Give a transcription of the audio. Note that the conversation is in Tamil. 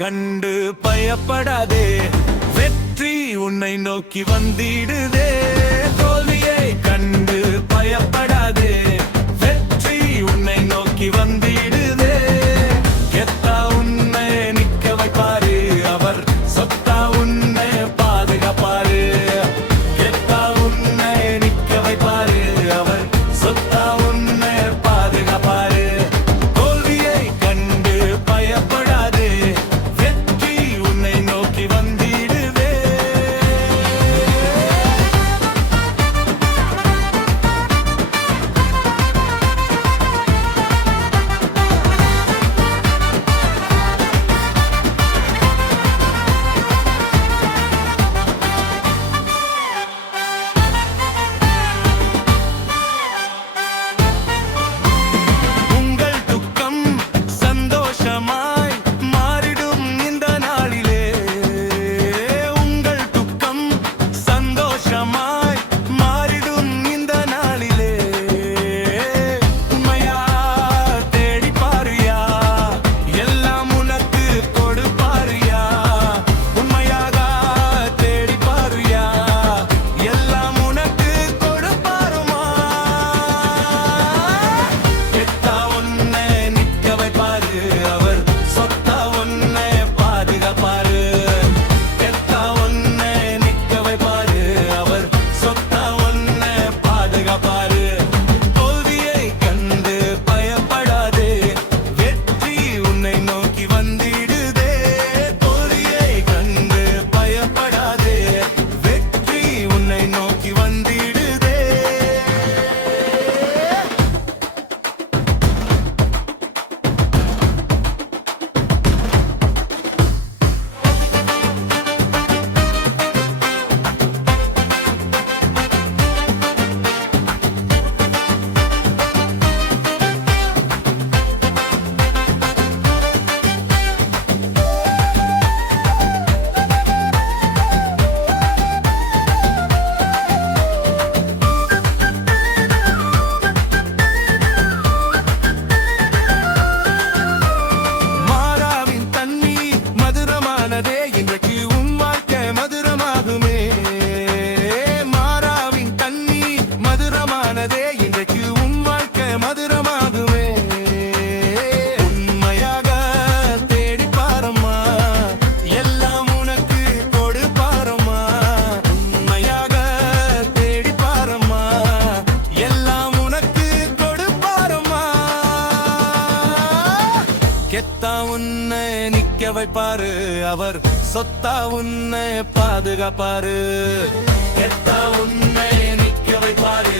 கண்டு பயப்படாதே, வெற்றி உன்னை நோக்கி வந்திடுதே. தோல்வியை கண்டு பயப்படாதே, வெற்றி உன்னை நோக்கி வந்திடுதே. கெத்தா உன்னை நிக்க வைப்பாரு அவர், சொத்தா உன்னை பாதுகாப்பாரு. கெத்தா உன்னை நிக்க வைப்பாரு அவர், சொத்தா உன்னை பாதுகாப்பாரு. தோல்வியை கண்டு பயப்படாதே, வெற்றி உன்னை நோக்கி வந்திடுதே. உங்கள் துக்கம் சந்தோஷமாய் மாறிடும் இந்த நாளிலே. உங்கள் துக்கம் சந்தோஷமாய் மாறிடும் இந்த நாளிலே. உண்மையா தேடி பாருயா, எல்லாம் உனக்கு கொடுப்பாருயா. உண்மையாக தேடி பாருயா, எல்லாம் உனக்கு கொடுப்பாருமா. கெத்தா உன்னை நிக்க வைப்பாரு அவர், சொத்தா உன்னை பாதுகாப்பாரு. கெத்தா உன்னை நிக்க வைப்பாரு அவர், சொத்தா உன்னை பாதுகாப்பாரு. தோல்வியை கண்டு பயப்படாதே, வெற்றி உன்னை நோக்கி வந்திடுதே. தோல்வியை கண்டு பயப்படாதே, வெற்றி உன்னை நோக்கி வந்திடுதே. மாறாவின் தண்ணி மதுரமானதே, இன்றைக்கு உன் வாழ்க்கை மதுரமாகுமே. மாறாவின் தண்ணி மதுரமானதே, இன்றைக்கு உன் வாழ்க்கை மதுரமாகுமே. உண்மையாக தேடி பாரம்மா, எல்லாம் உனக்கு கொடுப்பாரம்மா. உண்மையாக தேடி பாரம்மா, எல்லாம் உனக்கு கொடுப்பாரம்மா. கெத்தா உன்னை நிக்க வைப்பாரு அவர், சொத்தா உன்னை பாதுகாப்பாரு. கெத்தா உன்னை நிக்க வைப்பாரு